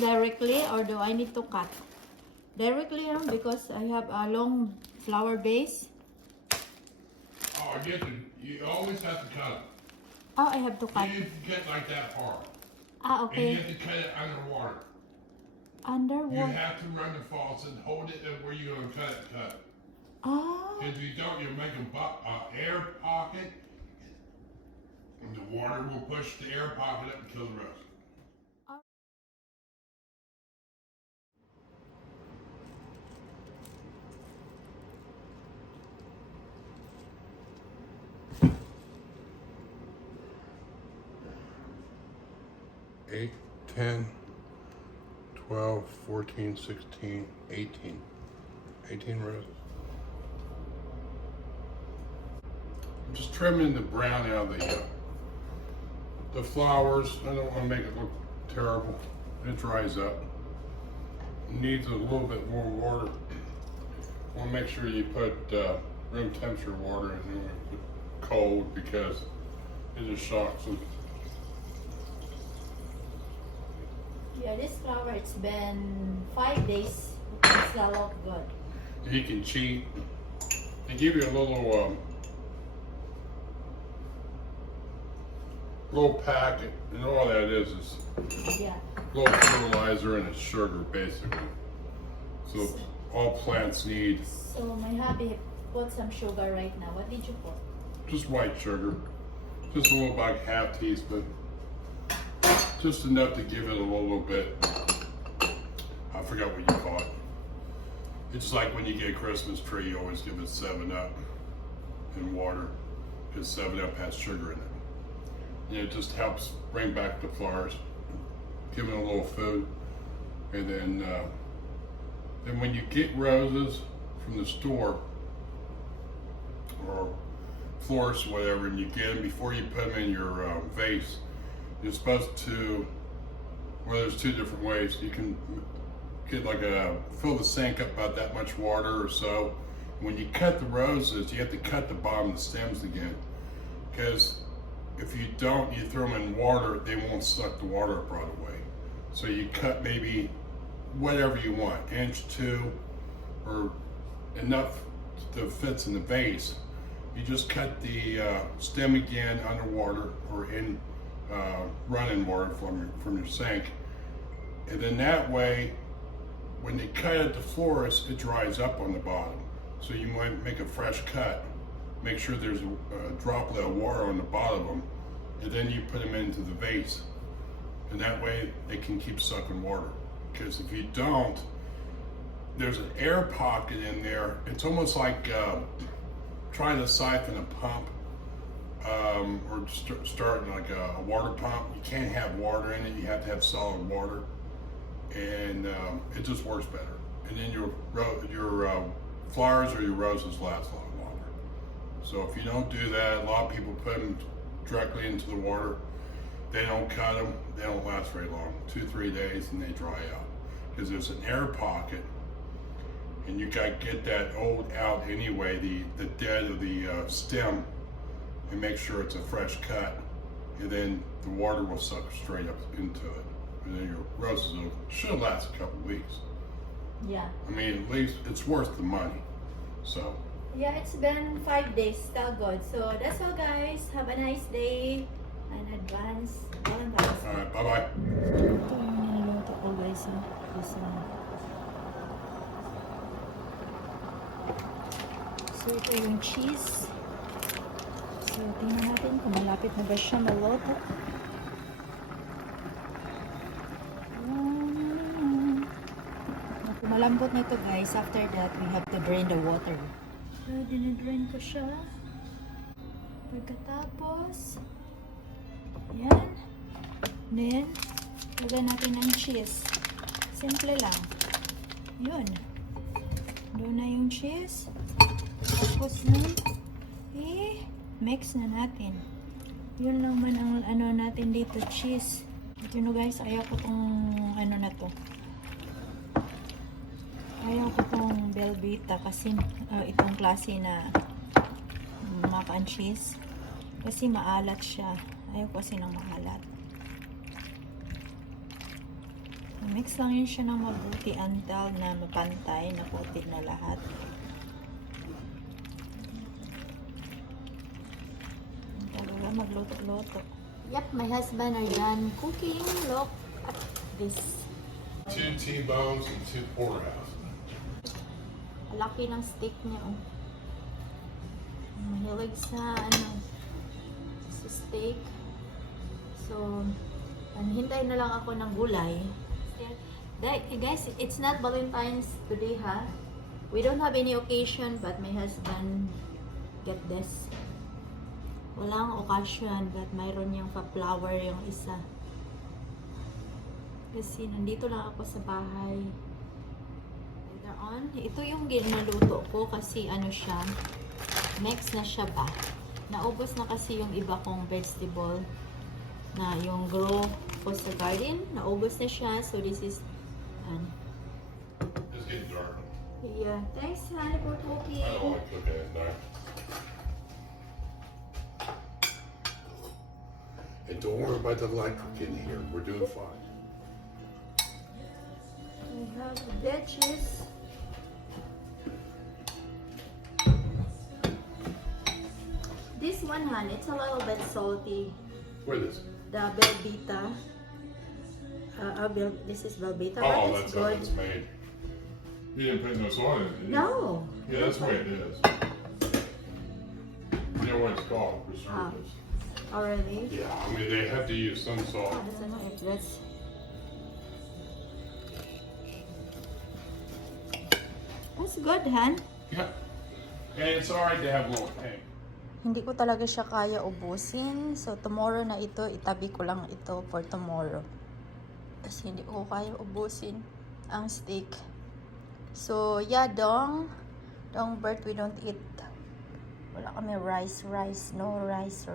Directly, or do I need to cut? Directly, because I have a long flower base. Oh, you always have to cut it. Oh, I have to cut. You get like that far. Ah, And you okay. have to cut it underwater. You Underwater. have to run the faucet, hold it where you're going to cut it. Oh. If you don't, you'll make an air pocket, and the water will push the air pocket up and kill the roots. Eight, 10, 12, 14, 16, 18. 18 roses. I'm just trimming the brown out of the flowers. I don't want to make it look terrible. It dries up. It needs a little bit more water. I want to make sure you put room temperature water in there, cold, because it just shocks them. Yeah, this flower, it's been 5 days. It's a lot good. You can cheat. They give you a little packet, and all that is yeah, a little fertilizer and it's sugar, basically. So all plants need. So my hubby put some sugar right now. What did you put? Just white sugar. Just a little, like half teaspoon. Just enough to give it a little bit. I forgot what you call it. It's like when you get a Christmas tree, you always give it 7-Up and water, because 7-Up has sugar in it. And it just helps bring back the flowers, give it a little food. And then when you get roses from the store, or florist, whatever, and you get them, before you put them in your vase, you're supposed to, well, there's 2 different ways. You can get fill the sink up about that much water or so. When you cut the roses, you have to cut the bottom of the stems again, because if you don't, you throw them in water, they won't suck the water up right away. So you cut maybe whatever you want, 1, 2, or enough that fits in the vase. You just cut the stem again underwater, or in running water from your sink, and then that way, when they cut at the florist, it dries up on the bottom. So you might make a fresh cut, make sure there's a droplet of water on the bottom of them, and then you put them into the vase, and that way they can keep sucking water. Because if you don't, there's an air pocket in there. It's almost like trying to siphon a pump, or starting like a water pump. You can't have water in it, you have to have solid water, and it just works better. And then your flowers or your roses last a lot longer. So if you don't do that, a lot of people put them directly into the water. They don't cut them, they don't last very long, 2-3 days, and they dry out. Because there's an air pocket, and you got to get that old out anyway, the dead of the stem, and make sure it's a fresh cut, and then the water will suck straight up into it. And then your roses should last a couple weeks. Yeah. I mean, at least it's worth the money. So. Yeah, it's been 5 days, still good. So that's all, guys. Have a nice day. In advance. Valentine's. All right, bye-bye. Ito yung niluluto ko, guys. Gusto So, ito yung cheese. So, tingnan natin kung malapit na ba siya maluto. Kung malambot na ito guys, after that, we have to drain the water. So, dinadrain ko siya. Pagkatapos, yan. Then, lagyan natin ng cheese. Simple lang. Yun. Doon na yung cheese. Tapos nun, mix na natin. Yun lang man ang ano natin dito, cheese. Ito no guys, ayaw ko tong ano na to. Ayaw ko tong Velveeta kasi itong klase na mac and cheese. Kasi maalat siya. Ayaw ko kasi ng maalat. Mix lang yun siya ng mabuti until na mapantay, na puti na lahat. Talaga magluto-luto. Yep, my husband are done cooking. Look at this. 2 T-bones and 2 porterhouse. Laki ng steak niya, oh. Mahilig sa sa steak. So, hintay na lang ako ng gulay. Guys, it's not Valentine's today, ha? We don't have any occasion, but my husband get this. Walang occasion, but mayroon niyang pa-flower yung isa. Kasi nandito lang ako sa bahay. Later on, ito yung ginaluto ko kasi ano siya, next na siya ba? Naubos na kasi yung iba kong vegetable na yung grow ko sa garden. Naubos na siya, so this is It's getting dark. yeah, thanks honey for cooking. I don't like cooking at night. And don't worry about the electric in here. We're doing fine. We have dead cheese. This one, hon, it's a little bit salty. What is it? The Velveeta. This is Velveeta, Oh, but it's that's how good. it's made. You didn't put no soy in it, did you? No. Yeah, that's the way it is. You know what it's called? Preservatives. Already? Yeah, I mean, they have to use some salt. I don't know if that's... That's good, Han. Yeah. And it's alright to have a little pink. Hindi ko talaga siya kaya ubusin. So, tomorrow na ito, itabi ko lang ito for tomorrow. Kasi hindi ko kaya ubusin ang steak. So, yeah, dong bird, we don't eat. Wala kami rice. No rice.